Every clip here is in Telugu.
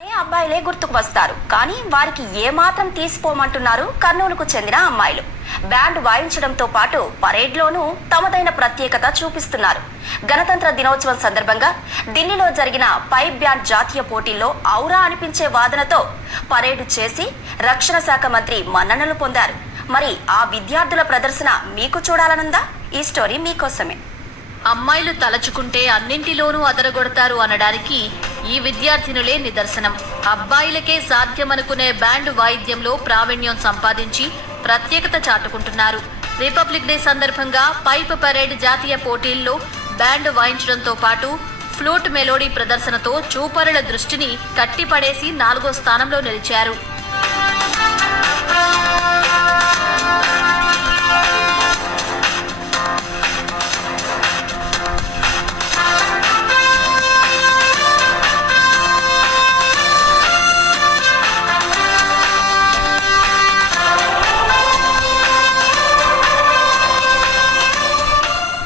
అబ్బాయిలే గుర్తుకు వస్తారు. కానీ వారికి ఏమాత్రం తీసిపోమంటున్నారు కర్నూలుకు చెందిన అమ్మాయిలు. బ్యాండ్ వాయించడంతో పాటు పరేడ్లోనూ తమదైన ప్రత్యేకత చూపిస్తున్నారు. గణతంత్ర దినోత్సవం సందర్భంగా ఢిల్లీలో జరిగిన పైప్ బ్యాండ్ జాతీయ పోటీల్లో ఔరా అనిపించే వాదనతో పరేడ్ చేసి రక్షణ శాఖ మంత్రి మన్ననలు పొందారు. మరి ఆ విద్యార్థుల ప్రదర్శన మీకు చూడాలనుందా? ఈ స్టోరీ మీకోసమే. అమ్మాయిలు తలచుకుంటే అన్నింటిలోనూ అదరగొడతారు అనడానికి ఈ విద్యార్థినులే నిదర్శనం. అబ్బాయిలకే సాధ్యమనుకునే బ్యాండ్ వాయిద్యంలో ప్రావీణ్యం సంపాదించి ప్రత్యేకత చాటుకుంటున్నారు. రిపబ్లిక్ డే సందర్భంగా పైప్ పరేడ్ జాతీయ పోటీల్లో బ్యాండ్ వాయించడంతో పాటు ఫ్లూట్ మెలోడీ ప్రదర్శనతో చూపరుల దృష్టిని కట్టిపడేసి 4వ స్థానంలో నిలిచారు.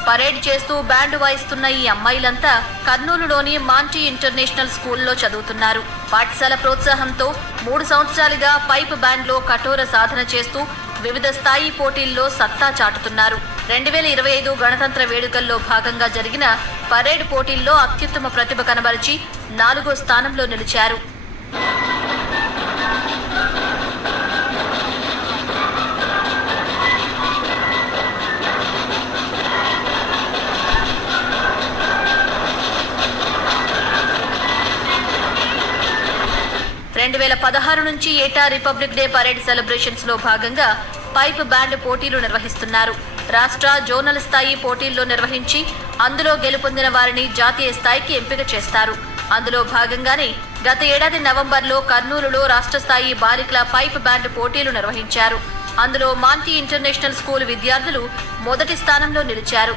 పరేడ్ చేస్తూ బ్యాండ్ వాయిస్తున్న ఈ అమ్మాయిలంతా కర్నూలులోని మాంటీ ఇంటర్నేషనల్ స్కూల్లో చదువుతున్నారు. పాఠశాల ప్రోత్సాహంతో 3 సంవత్సరాలుగా పైప్ బ్యాండ్లో కఠోర సాధన చేస్తూ వివిధ స్థాయి పోటీల్లో సత్తా చాటుతున్నారు. 2025 గణతంత్ర వేడుకల్లో భాగంగా జరిగిన పరేడ్ పోటీల్లో అత్యుత్తమ ప్రతిభ కనబరిచి 4వ స్థానంలో నిలిచారు. నుంచి ఏటా రిపబ్లిక్ డే పరేడ్ సెలబ్రేషన్స్ లో భాగంగా పైప్ బ్యాండ్ పోటీలు నిర్వహిస్తున్నారు. రాష్ట్ర, జోనల్ స్థాయి పోటీల్లో నిర్వహించి అందులో గెలుపొందిన వారిని జాతీయ స్థాయికి ఎంపిక చేస్తారు. అందులో భాగంగానే గత ఏడాది నవంబర్లో కర్నూలులో రాష్ట్ర స్థాయి బాలికల పైప్ బ్యాండ్ పోటీలు నిర్వహించారు. అందులో మాంటీ ఇంటర్నేషనల్ స్కూల్ విద్యార్థులు మొదటి స్థానంలో నిలిచారు.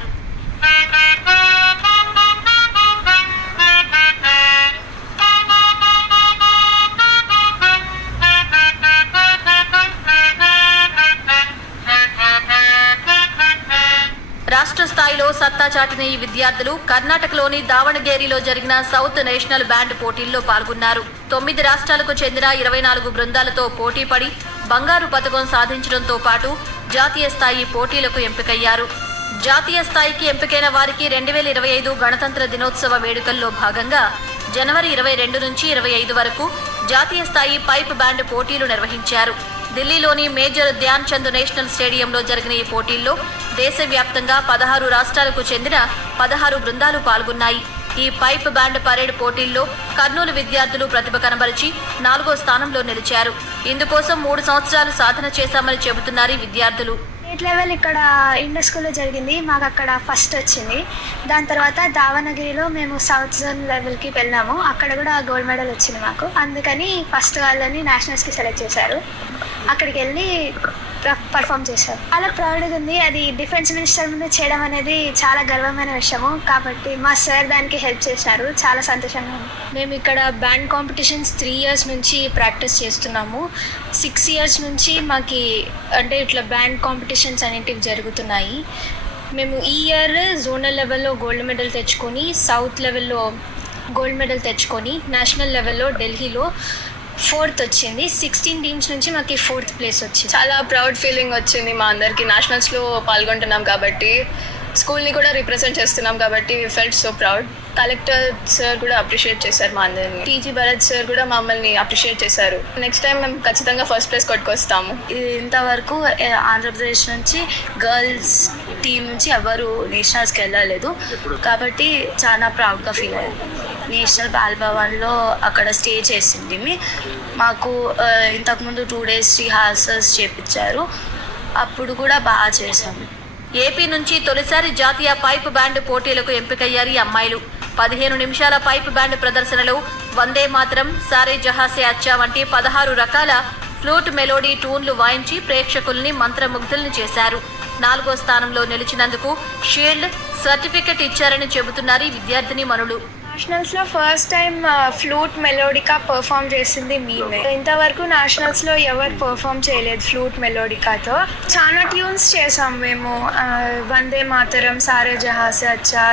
రాష్ట్ర స్థాయిలో సత్తా చాటిన ఈ విద్యార్థులు కర్ణాటకలోని దావణగేరిలో జరిగిన సౌత్ నేషనల్ బ్యాండ్ పోటీల్లో పాల్గొన్నారు. 9 రాష్ట్రాలకు చెందిన 24 బృందాలతో పోటీపడి బంగారు పతకం సాధించడంతో పాటు జాతీయ స్థాయి పోటీలకు ఎంపికయ్యారు. జాతీయ స్థాయికి ఎంపికైన వారికి 2025 గణతంత్ర దినోత్సవ వేడుకల్లో భాగంగా జనవరి 22 నుంచి 25 వరకు జాతీయ స్థాయి పైప్ బ్యాండ్ పోటీలు నిర్వహించారు. ఢిల్లీలోని మేజర్ ధ్యాన్ చంద్ నేషనల్ స్టేడియంలో జరిగిన ఈ పోటీల్లో దేశవ్యాప్తంగా 16 రాష్ట్రాలకు చెందిన 16 బృందాలు పాల్గొన్నాయి. ఈ పైప్ బ్యాండ్ పరేడ్ పోటీల్లో కర్నూలు విద్యార్థులు ప్రతిభ కనబరిచి 4వ స్థానంలో నిలిచారు. ఇందుకోసం 3 సంవత్సరాలు సాధన చేశామని చెబుతున్నారు ఈ విద్యార్థులు. స్టేట్ లెవెల్ ఇక్కడ ఇండస్ స్కూల్లో జరిగింది. మాకు అక్కడ ఫస్ట్ వచ్చింది. దాని తర్వాత దావణగిరిలో మేము సౌత్ జోన్ లెవెల్కి వెళ్ళాము. అక్కడ కూడా గోల్డ్ మెడల్ వచ్చింది మాకు. అందుకని ఫస్ట్ వాళ్ళని నేషనల్స్కి సెలెక్ట్ చేశారు. అక్కడికి వెళ్ళి పర్ఫామ్ చేశారు. చాలా ప్రౌడ్గా ఉంది. అది డిఫెన్స్ మినిస్టర్ ముందు చేయడం అనేది చాలా గర్వమైన విషయము. కాబట్టి మా సార్ దానికి హెల్ప్ చేశారు. చాలా సంతోషంగా ఉంది. మేము ఇక్కడ బ్యాండ్ కాంపిటీషన్స్ 3 ఇయర్స్ నుంచి ప్రాక్టీస్ చేస్తున్నాము. 6 ఇయర్స్ నుంచి మాకు అంటే ఇట్లా బ్యాండ్ కాంపిటీషన్స్ అనేటివి జరుగుతున్నాయి. మేము ఈ ఇయర్ జోనల్ లెవెల్లో గోల్డ్ మెడల్ తెచ్చుకొని, సౌత్ లెవెల్లో గోల్డ్ మెడల్ తెచ్చుకొని, నేషనల్ లెవెల్లో ఢిల్లీలో 4th వచ్చింది. 16 టీమ్స్ నుంచి మాకు 4th ప్లేస్ వచ్చింది. చాలా ప్రౌడ్ ఫీలింగ్ వచ్చింది మా అందరికి. నేషనల్స్లో పాల్గొంటున్నాం కాబట్టి, స్కూల్ని కూడా రిప్రజెంట్ చేస్తున్నాం కాబట్టి felt so proud. Collector sir కూడా అప్రిషియేట్ చేశారు మా అందరిని. టీజీ భరత్ సార్ కూడా మమ్మల్ని అప్రిషియేట్ చేశారు. నెక్స్ట్ టైం మేము ఖచ్చితంగా ఫస్ట్ ప్లేస్ కొట్టుకొస్తాము. ఇంతవరకు ఆంధ్రప్రదేశ్ నుంచి గర్ల్స్ టీం నుంచి ఎవరు నేషనల్స్కి వెళ్ళలేదు కాబట్టి చాలా ప్రౌడ్గా ఫీల్ అయ్యారు. నేషనల్ బాలభవన్లో అక్కడ స్టే చేసింది. మాకు ఇంతకుముందు 2 days రిహార్సల్స్ చేపించారు. అప్పుడు కూడా బాగా చేసాము. ఏపీ నుంచి తొలిసారి జాతీయ పైప్ బ్యాండ్ పోటీలకు ఎంపికయ్యారు ఈ అమ్మాయిలు. 15 నిమిషాల పైప్ బ్యాండ్ ప్రదర్శనలో వందే మాతరం, సారే జహాసే అచ్చా వంటి 16 రకాల ఫ్లూట్ మెలోడీ ట్యూన్లు వాయించి ప్రేక్షకుల్ని మంత్రముగ్ధుల్ని చేశారు. 4వ స్థానంలో నిలిచినందుకు షీల్డ్, సర్టిఫికెట్ ఇచ్చారని చెబుతున్నారు ఈ విద్యార్థిని మనులు. నేషనల్స్లో ఫస్ట్ టైం ఫ్లూట్ మెలోడికా పర్ఫామ్ చేసింది మేమే. ఇంతవరకు నేషనల్స్లో ఎవరు పర్ఫామ్ చేయలేదు ఫ్లూట్ మెలోడికాతో. చాలా ట్యూన్స్ చేసాం మేము, వందే మాతరం, సారే జహాసే అచ్చా,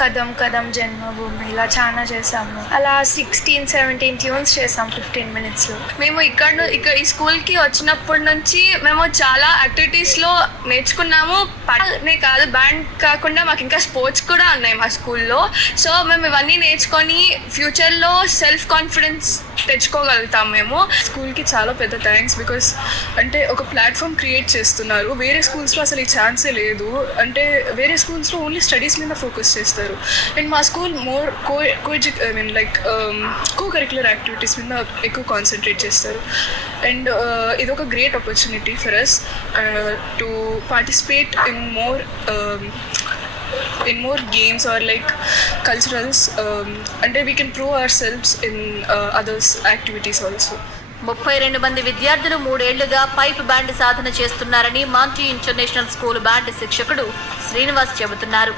కదం కదం జన్మభూమి, ఇలా చాలా చేసాము. అలా 16-17 ట్యూన్స్ చేసాం 15 minutesలో. మేము ఇక్కడ ఈ స్కూల్కి వచ్చినప్పటి నుంచి మేము చాలా యాక్టివిటీస్లో నేర్చుకున్నాము. పాటనే కాదు, బ్యాండ్ కాకుండా మాకు ఇంకా స్పోర్ట్స్ కూడా ఉన్నాయి మా స్కూల్లో. సో మేము ఇవన్నీ నేర్చుకొని ఫ్యూచర్లో సెల్ఫ్ కాన్ఫిడెన్స్ తెచ్చుకోగలుగుతాం మేము. స్కూల్కి చాలా పెద్ద థ్యాంక్స్. బికాస్ అంటే ఒక ప్లాట్ఫామ్ క్రియేట్ చేస్తున్నారు. వేరే స్కూల్స్లో అసలు ఈ ఛాన్సే లేదు. అంటే వేరే స్కూల్స్లో ఓన్లీ స్టడీస్ మీద ఫోకస్ చేస్తారు. అండ్ మా school more co curricular activities మీద ఎక్కువ కాన్సన్ట్రేట్ చేస్తారు. అండ్ ఇది ఒక great opportunity for us to participate in more games or like culturals, and we can prove ourselves in others activities also. 32 మంది విద్యార్థులు 3 ఏళ్లుగా పైప్ బ్యాండ్ సాధన చేస్తున్నారని మాంటీ ఇంటర్నేషనల్ స్కూల్ బ్యాండ్ శిక్షకుడు శ్రీనివాస్ చెబుతున్నారు.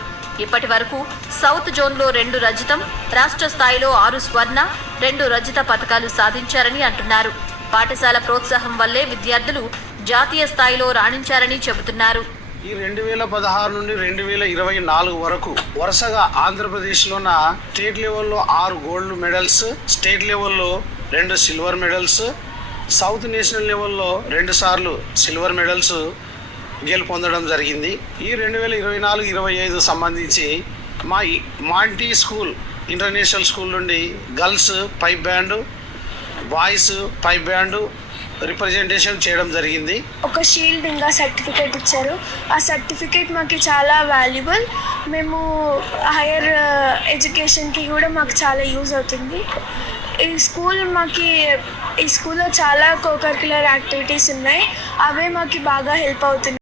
ఇప్పటి వరకు సౌత్ జోన్లో 2 రజతం, రాష్ట్ర స్థాయిలో 6 స్వర్ణ, 2 రజత పతకాలు సాధించారని అంటున్నారు. పాఠశాల ప్రోత్సాహం వల్లే విద్యార్థులు జాతీయ స్థాయిలో రాణించారని చెబుతున్నారు. ఈ 2016 నుండి 2024 వరకు వరుసగా ఆంధ్రప్రదేశ్లోన స్టేట్ లెవెల్లో 6 గోల్డ్ మెడల్స్, స్టేట్ లెవెల్లో 2 సిల్వర్ మెడల్స్, సౌత్ నేషనల్ లెవెల్లో 2 సార్లు సిల్వర్ మెడల్స్ గెలుపొందడం జరిగింది. ఈ 2024-25 సంబంధించి మా మాంటీ స్కూల్ ఇంటర్నేషనల్ స్కూల్ నుండి girls pipe band, boys pipe band representation చేయడం జరిగింది. ఒక షీల్డ్ ఇంకా సర్టిఫికేట్ ఇచ్చారు. ఆ సర్టిఫికేట్ మాకు చాలా వాల్యుబుల్. మేము హైయర్ ఎడ్యుకేషన్కి కూడా మాకు చాలా యూజ్ అవుతుంది. ఈ స్కూల్లో చాలా కో కరిక్యులర్ యాక్టివిటీస్ ఉన్నాయి, అవే మాకు బాగా హెల్ప్ అవుతుంది.